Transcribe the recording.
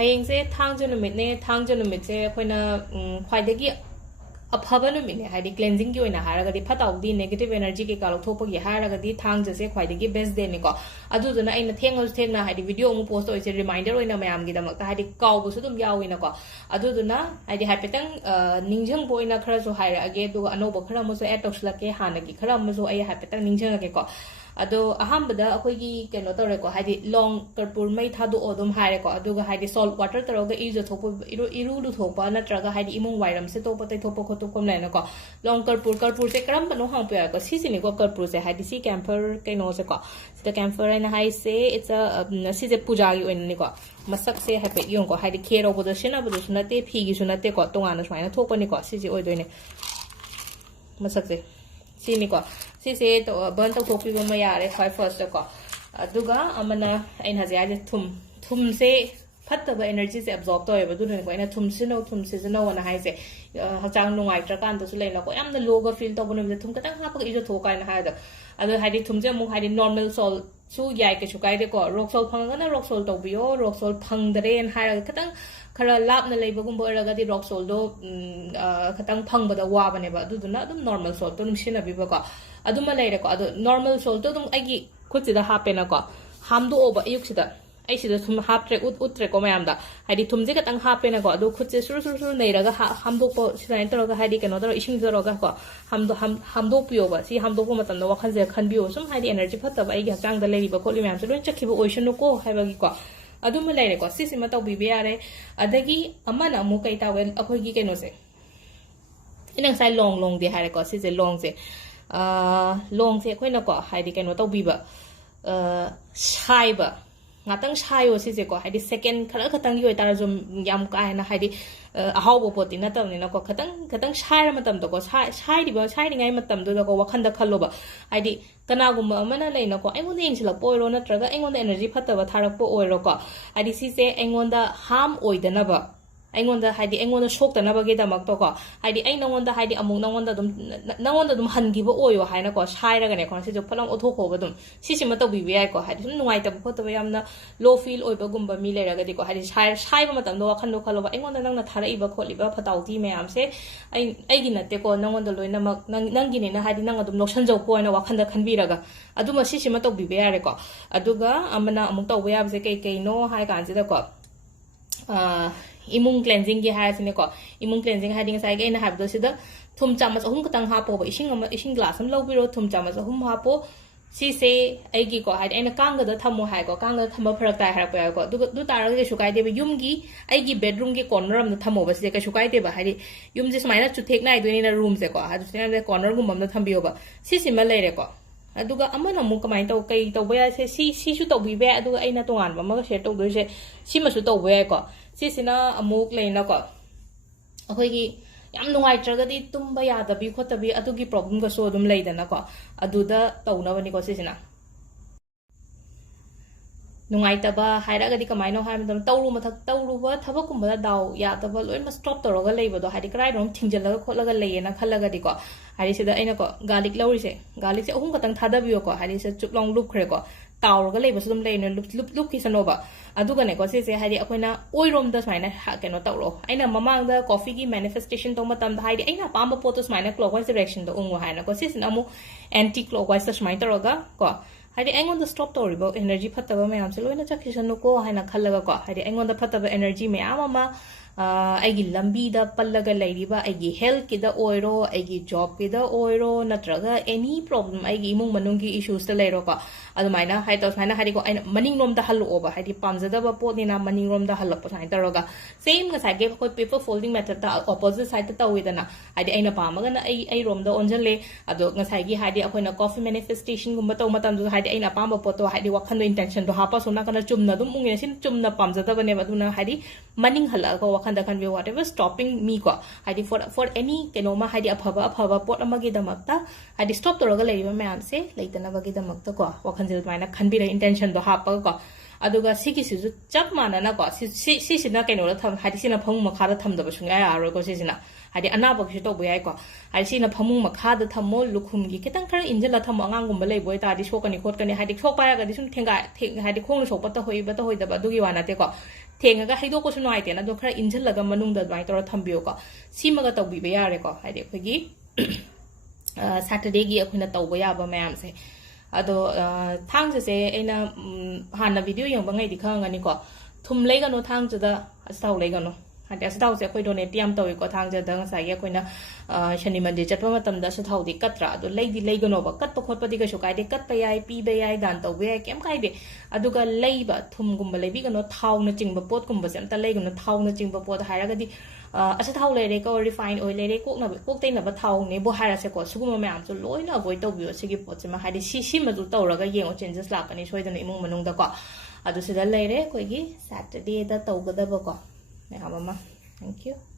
ꯍꯌꯦꯡꯁꯦ ꯊꯥꯡꯖ ꯅꯨꯃꯤꯠꯅꯦ ꯊꯥꯡꯖ ꯅꯨꯃꯤꯠꯁꯦ ꯑꯩꯈꯣꯏꯅ ꯈ꯭ꯋꯥꯏꯗꯒꯤ ꯑꯐꯕ ꯅꯨꯃꯤꯠꯅꯦ ꯍꯥꯏꯗꯤ ꯀ꯭ꯂꯦꯟꯖꯤꯡꯒꯤ ꯑꯣꯏꯅ ꯍꯥꯏꯔꯒꯗꯤ ꯐꯠꯇꯕꯗꯤ ꯅꯦꯒꯦꯇꯤቭ एनर्जी ꯀꯩꯀꯥ ꯂꯧꯊꯣꯛꯄꯒꯤ ꯍꯥꯏꯔꯒꯗꯤ ꯊꯥꯡꯖꯁꯦ ꯈ꯭ꯋꯥꯏꯗꯒꯤ ꯕꯦꯁ ꯗꯦꯅꯤꯀꯣ ꯑꯗꯨꯗꯨꯅ ꯑꯩꯅ ꯊꯦꯡꯉꯁꯨ ꯊꯦꯡꯅ ꯍꯥꯏꯗꯤ ꯚꯤꯗꯤꯑꯣ ꯑꯃꯨꯛ ꯄꯣꯁꯠ ꯇꯧꯔꯤꯁꯦ ꯔꯤꯃꯥꯏꯟꯗꯔ ꯑꯣꯏꯅ ꯃꯌꯥꯝꯒꯤꯗꯃꯛꯇ ꯍꯥꯏꯗꯤ ꯀꯥꯎꯕꯁꯨ ꯑꯗꯨꯝ ꯌꯥꯎꯋꯤꯅꯀꯣ ꯑꯗꯨꯗꯨꯅ ꯍꯥꯏꯗꯤ ꯍꯥꯏꯐꯦꯠꯇꯪ ꯅꯤꯡꯁꯤꯡꯕ ꯑꯣꯏꯅ ꯈꯔꯁꯨ ꯍꯥꯏꯔꯛꯑꯒꯦ ꯑꯗꯨꯒ ꯑꯅꯧꯕ ꯈꯔ ꯑꯃꯁꯨ ꯑꯦꯗ ꯇꯧꯁꯤꯜꯂꯛꯀꯦ ꯍꯥꯟꯅꯒꯤ ꯈꯔ ꯑꯃꯁꯨ ꯑꯩ ꯍꯥꯏꯐꯦꯠꯇꯪ ꯅꯤꯡꯁꯤꯡꯉꯒꯦꯀꯣ ꯑꯗꯣ ꯑꯍꯥꯟꯕꯗ ꯑꯩꯈꯣꯏꯒꯤ ꯀꯩꯅꯣ ꯇꯧꯔꯦꯀꯣ ꯍꯥꯏꯗꯤ ꯂꯣꯡ ꯀꯔꯄꯨꯔ ꯃꯩ ꯊꯥꯗꯣꯛꯑꯣ ꯑꯗꯨꯝ ꯍꯥꯏꯔꯦꯀꯣ ꯑꯗꯨꯒ ꯍꯥꯏꯗꯤ ꯁꯣꯜꯠ ꯋꯥꯇꯔ ꯇꯧꯔꯒ ꯏꯔꯨ ꯂꯨꯊꯣꯛꯄ ꯅꯠꯇ꯭ꯔꯒ ꯍꯥꯏꯗꯤ ꯏꯃꯨꯡ ꯋꯥꯏꯔꯝꯁꯦ ꯇꯣꯛꯄ ꯇꯩꯊꯣꯛꯄ ꯈꯣꯠꯇꯣꯛꯄ ꯂꯩꯅꯀꯣ ꯂꯣꯡ ꯀꯔꯄꯨꯔꯁꯦ ꯀꯔꯝꯕꯅꯣ ꯍꯪꯉꯛꯄ ꯌꯥꯏꯀꯣ ꯁꯤꯁꯤꯅꯤꯀꯣ ꯀꯔꯄꯨꯔꯁꯦ ꯍꯥꯏꯗꯤ ꯁꯤ ꯀꯦꯝꯐꯔ ꯀꯩꯅꯣꯁꯦꯀꯣ ꯁꯤꯗ ꯀꯦꯝꯐꯔ ꯍꯥꯏꯅ ꯍꯥꯏꯁꯦ ꯁꯤꯁꯦ ꯄꯨꯖꯥꯒꯤ ꯑꯣꯏꯅꯅꯤꯀꯣ ꯃꯁꯛꯁꯦ ꯍꯥꯏꯐꯦꯠ ꯌꯦꯡꯉꯨꯀꯣ ꯍꯥꯏꯗꯤ ꯈꯦꯔꯧꯕꯗ ꯁꯤꯖꯤꯟꯅꯕꯗꯨꯁꯨ ꯅꯠꯇꯦ ꯐꯤꯒꯤꯁꯨ ꯅꯠꯇꯦꯀꯣ ꯇꯣꯉꯥꯟꯅ ꯁꯨꯃꯥꯏꯅ ꯊꯣꯛꯄꯅꯤꯀꯣ ꯁꯤꯁꯦ ꯑꯣꯏꯗꯣꯏꯅꯦ ꯃꯁꯛꯁꯦ ꯁꯤꯅꯤꯀꯣ ꯁꯤꯁꯦ ꯕꯔꯟ ꯇꯧꯊꯣꯛꯄꯤꯕ ꯑꯃ ꯌꯥꯔꯦ ꯈ꯭ꯋꯥꯏ ꯐꯥꯔꯁꯇꯀꯣ ꯑꯗꯨꯒ ꯑꯃꯅ ꯑꯩꯅ ꯍꯧꯖꯤꯛ ꯍꯥꯏꯁꯦ ꯊꯨꯝꯁꯦ ꯐꯠꯇꯕ ꯑꯦꯅꯔꯖꯤꯁꯦ ꯑꯦꯕꯖꯣꯔꯕ ꯇꯧꯋꯦꯕ ꯑꯗꯨꯅꯅꯦꯀꯣ ꯑꯩꯅ ꯊꯨꯝ ꯁꯤꯖꯤꯟꯅꯧꯑꯅ ꯍꯥꯏꯁꯦ ꯍꯛꯆꯥꯡ ꯅꯨꯡꯉꯥꯏꯇ꯭ꯔꯀꯥꯟꯗꯁꯨ ꯂꯩꯅꯀꯣ ꯌꯥꯝꯅ ꯂꯣꯒ ꯐꯤꯜ ꯇꯧꯕ ꯅꯨꯃꯤꯠꯇ ꯊꯨꯝ ꯈꯤꯇꯪ ꯍꯥꯞꯄꯒ ꯏꯖꯊꯣꯛꯑꯣ ꯀꯥꯏꯅ ꯍꯥꯏꯗꯣ ꯑꯗꯣ ꯍꯥꯏꯗꯤ ꯊꯨꯝꯁꯦ ꯑꯃꯨꯛ ꯍꯥꯏꯗꯤ ꯅꯣꯔꯃꯦꯜ ꯁꯣꯜꯁꯨ ꯌꯥꯏ ꯀꯩꯁꯨ ꯀꯥꯏꯗꯦꯀꯣ ꯔꯣꯛ ꯁꯣꯜ ꯐꯪꯉꯒꯅ ꯔꯣꯛ ꯁꯣꯜ ꯇꯧꯕꯤꯌꯣ ꯔꯣꯛ ꯁꯣꯜ ꯐꯪꯗꯔꯦꯅ ꯍꯥꯏꯔꯒ खतंग खरा लापना लेबगुंबो अरगदि रॉक सोल्डो खतंग फंगबदा वाबनेबा अदुदुना अदुम नॉर्मल सोल्ट तो निमसिनबिबको अदुमा लेरेको अदु नॉर्मल सोल्ट तो अदुम आइगी खुचिदा हापेनाको हामदोबा अयुक्सिदा ऐसिदा थुम हाप्ट्रे उट्रेको मयामदा हाइदि थुमजे खतंग हापेनाको अदु खुचे सुरु सुरु सुरु नैरगा हामदोपो सिनाइन तरोगा हाइदि केनो तरो इसिंग तरोगा को हामदोपियोबा सि हामदोपो मतमदा वखनजे खनबियो सुम हाइदि एनर्जी फत्तबा आइगी हचांगदा लेरिबा खोलि मयामसे लोइन चखिबो ओइसनुको हाइबागिको अदुम लेरेको सिसिमा तौबिबे यारे अदगी अमना अमु कई तावे अखोइगी केनोसे इनंग साइ लोंग दे हारेको सिसे लोंग से अखोइनको हाइदि केनो तौबिबा साइबा ngatang sayo sise ko haidi second khara khatang yoi tar zum yam ka na haidi ahawbo poti na tam ni na ko khatang sai matam to ko sai di ngai matam do ko wakhan da khallo ba haidi kana gum amana lei na ko aingon ing silak poiro na traga aingon energy phatta ba tharak po oiro ko haidi sise aingon da harm oidana ba aingon da haidi aingon da shok ta na ba ge da mak to ko haidi ai nangon da haidi amung nangon da dum hangi ba oyo haina ko sai ra ga ne ko si jo phalam otho ko ba dum sisi ma to bi bi ai ko haidi sum nuai ta ko to ba yamna low feel oi ba gum ba mi le ra ga di ko haidi sai ba matam do wakhan do khalo ba aingon da nang na thara i ba kholi ba phatau ti me am se ai gi na te ko nangon da loina mak nang gi ne na haidi nang adum nokshan jo ko na wakhan da khan bi ra ga aduma sisi ma to bi bi ya re ko aduga amana amuk to ba ya ba se kai no hai kan se da ko इमुंग cleansing की हाय सिने को इमुंग cleansing hiding साइ गे ना हाबदो सिदा थुम चामच अहुम खतंग हापो ब इसिंग glass हम लौबिरो थुम चामच अहुम हापो सिसे आइगी को hide Anna Kong the थमो हाय को कांग द थम फरक ताय हारप याय को दु तारग के सुकाय देबे युम की आइगी बेडरूम के कॉर्नर हम थमो बस के सुकाय देबा हाइदि युम जे समाइना चुथेक नाय दोनि ना रूम से को हादु से कॉर्नर गुम हम थमबियो बा सिसि म लेरे को अदुगा अमन अमु कमाय तो कई तो बया से सिसु तो बिबे अदुगा आइना तोंगान बा मग शेयर तो दोसे सिमसु तो बया को सिसिना अमुक लेना को अखोइगी याम नुंगाइत्रगदि तुम्बा यादबि खोतबि अदुगी प्रॉब्लम का सो अदुम लेदना को अदुदा तौनबनि को सिसिना नुंगाइतबा हाइरागदि कमाइनो हाइमदम तौरु मथक तौरुबा थबकुंबदा दाव यादबा लोइन म स्टॉप तौरगा लेबदो हाइदि क्राइ रोम थिंजलगा खोलगा लेयेना खलगदि को हाइदि सिदा अइना को गार्लिक लौरिसे गार्लिक से अहुम खतंग थादबियो को हाइदि से चुपलोंग लुपख्रे को ताउरगा लेबसु दम लेने लुप किसनोबा अदुगने को सिसे हाइदि अखोइना ओइरोम द स्माइना केनो तौरो अइना ममांग द कॉफी की मैनिफेस्टेशन तो मतम हाइदि अइना पाम पोतो स्माइना क्लॉकवाइज डायरेक्शन द उंगो हाइना को सिसिना अमु एंटी क्लॉकवाइज स्माइन तौरगा को हाइदि अइंगोन द स्टॉप तौरिबो एनर्जी फत्तबा मयाम से लोइना चखिसनु को हाइना खल्लगा को हाइदि अइंगोन द फत्तबा एनर्जी मयाम अमा आइगी लंबी द पल्लगा लेरिबा आइगी हेल्थ की द ओइरो आइगी जॉब की द ओइरो नत्रगा एनी प्रॉब्लम आइगी इमुंग मनुंगी इश्यूज द लेरो को अदुमाइना हाइतो साइना हाइदि को आइना मनिंग रोम द हल्लो ओबा हाइदि पामजदबा पोनिना मनिंग रोम द हल्लप साइन तरोगा सेम ngसाइ गे कोइ पेपर फोल्डिंग मेथड द ऑपोजिट साइड द तविदना हाइदि आइना पामगना आई रोम द ओनजले अदो ngसाइ गी हाइदि अखोइना कॉफी मैनिफेस्टेशन गुम तो मतम दु हाइदि आइना पाम पोतो हाइदि वखन दो इंटेंशन दो हापा सोना कना चुमना दुम उंगे सिन चुमना पामजदबने बदुना हाइदि मनिंग हल्ला को वखन द कन whatever stopping me ko हाइदि for any केनोमा हाइदि अफबा पोट अमगी दमक्ता हाइदि स्टॉप तोरगा लेरिबा मयाम से लेतना बगी दमक्ता को वखन जिल माइना खनबिरे इंटेंशन दो हापा को aduga sigi sisu chap mana na ko si sina kaino la tham hadi sina phamung makha da tham da ba sunga ya ro ko si sina hadi anaba ki to boyai ko hadi sina phamung makha da thammo lukhum gi kitang khara injala tham angang gum balai boy ta di sokani khot kani hadi sok pa ga di sum thenga hadi khong sok pa ta hoi ba da ba dugi wana te ko thenga ga haido ko su noi te na do khara injala ga manung da bai to thambiyo ko sima ga to bi ba ya re ko hadi khoi gi Saturday gi akhuna to ba ya ba mayam se ado Thangja se ena hana video yang bangai di khang ani ko thum le ga no Thangja da astaw le ga no hadi astaw se khoi donate tiam to ko Thangja da sa ya khoina shani mandi chatwa matam da sa thau di katra ado lei di le ga no ba kat pa khot pa di ga sho kai de kat pa yai pi ba yai dan to be kem kai de aduga lei ba thum gum ba le bi ga no thau na ching ba pot gum ba sem ta le ga no thau na ching ba pot ha ra ga di asa thau le re ko refine oil le re kok na kok te na ba thau ne bo ha ra se ko suguma ma am so loi na avoid to bi o sigi pot ma hadi si ma du to ra ga yeng o changes la ka ni soi da ni imung manung da ko adu se da le re ko gi Saturday da to ga da ba ko ne ha mama thank you